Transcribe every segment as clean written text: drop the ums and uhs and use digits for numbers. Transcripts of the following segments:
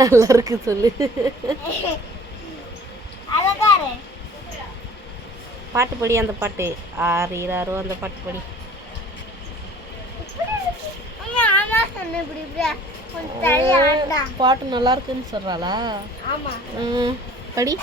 நல்லா இருக்கு சொல்லு. பாட்டு படி, அந்த பாட்டு ஆறீராரோ அந்த பாட்டு படி. பாட்டு நல்லா இருக்குன்னு சொல்றாளா? படி.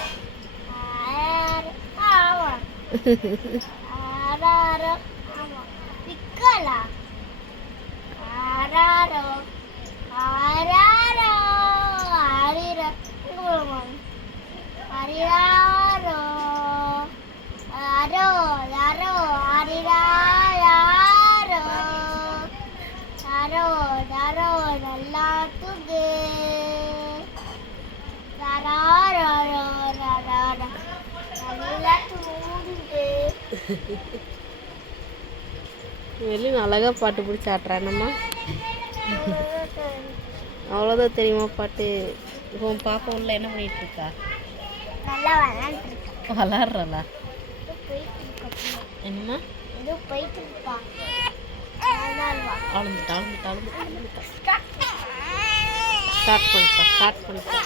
வெளியும் அழகா பாட்டு பிடிச்சி ஆட்டுறானம்மா. அவ்வளோதான் தெரியுமா பாட்டு? இப்போ பாப்பா உள்ள என்ன பண்ணிட்டு இருக்கா? விளாட்றா? என்னம்மா? ஸ்டார்ட் பண்ணிட்டா.